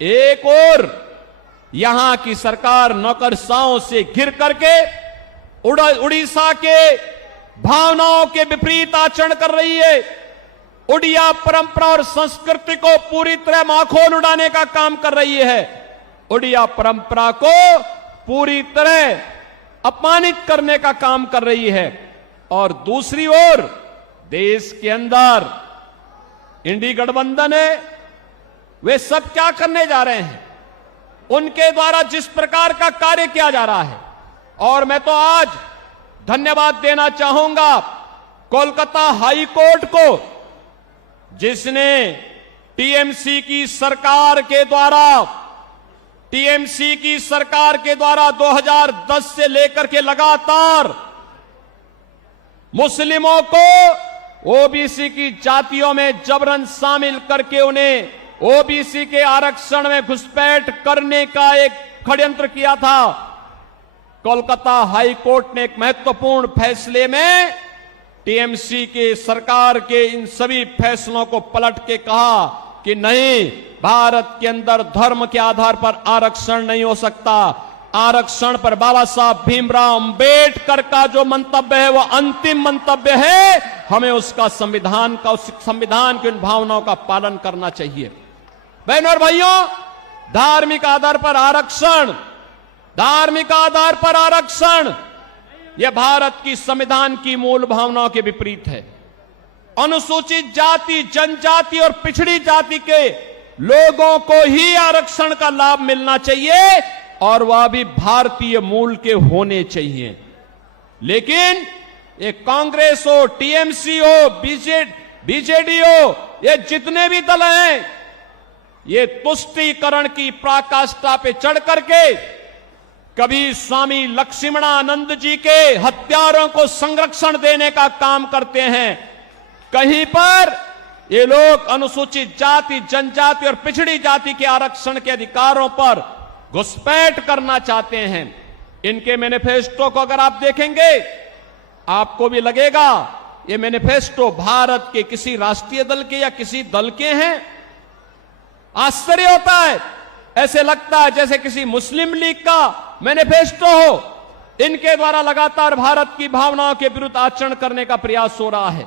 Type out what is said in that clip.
एक और यहां की सरकार नौकरशाहों से घिर करके उड़ीसा के भावनाओं के विपरीत आचरण कर रही है। उड़िया परंपरा और संस्कृति को पूरी तरह माखोल उड़ाने का काम कर रही है। उड़िया परंपरा को पूरी तरह अपमानित करने का काम कर रही है। और दूसरी ओर देश के अंदर इंडी गठबंधन है, वे सब क्या करने जा रहे हैं? उनके द्वारा जिस प्रकार का कार्य किया जा रहा है, और मैं तो आज धन्यवाद देना चाहूंगा कोलकाता हाई कोर्ट को, जिसने टीएमसी की सरकार के द्वारा 2010 से लेकर के लगातार मुस्लिमों को ओबीसी की जातियों में जबरन शामिल करके उन्हें ओबीसी के आरक्षण में घुसपैठ करने का एक षड्यंत्र किया था। कोलकाता हाई कोर्ट ने एक महत्वपूर्ण फैसले में टीएमसी के सरकार के इन सभी फैसलों को पलट के कहा कि नहीं, भारत के अंदर धर्म के आधार पर आरक्षण नहीं हो सकता। आरक्षण पर बाबा साहब भीमराव अंबेडकर का जो मंतव्य है वो अंतिम मंतव्य है। हमें उसका संविधान की उन भावनाओं का पालन करना चाहिए। बहनों और भाइयों, धार्मिक आधार पर आरक्षण यह भारत की संविधान की मूल भावनाओं के विपरीत है। अनुसूचित जाति, जनजाति और पिछड़ी जाति के लोगों को ही आरक्षण का लाभ मिलना चाहिए, और वह भी भारतीय मूल के होने चाहिए। लेकिन ये कांग्रेस हो, टीएमसी हो, बीजेडी हो, ये जितने भी दल हैं, ये तुष्टीकरण की पराकाष्ठा पे चढ़ करके कभी स्वामी लक्ष्मणानंद जी के हत्यारों को संरक्षण देने का काम करते हैं, कहीं पर ये लोग अनुसूचित जाति, जनजाति और पिछड़ी जाति के आरक्षण के अधिकारों पर घुसपैठ करना चाहते हैं। इनके मैनिफेस्टो को अगर आप देखेंगे, आपको भी लगेगा ये मैनिफेस्टो भारत के किसी राष्ट्रीय दल के या किसी दल के हैं। आश्चर्य होता है, ऐसे लगता है जैसे किसी मुस्लिम लीग का मैनिफेस्टो हो। इनके द्वारा लगातार भारत की भावनाओं के विरुद्ध आचरण करने का प्रयास हो रहा है।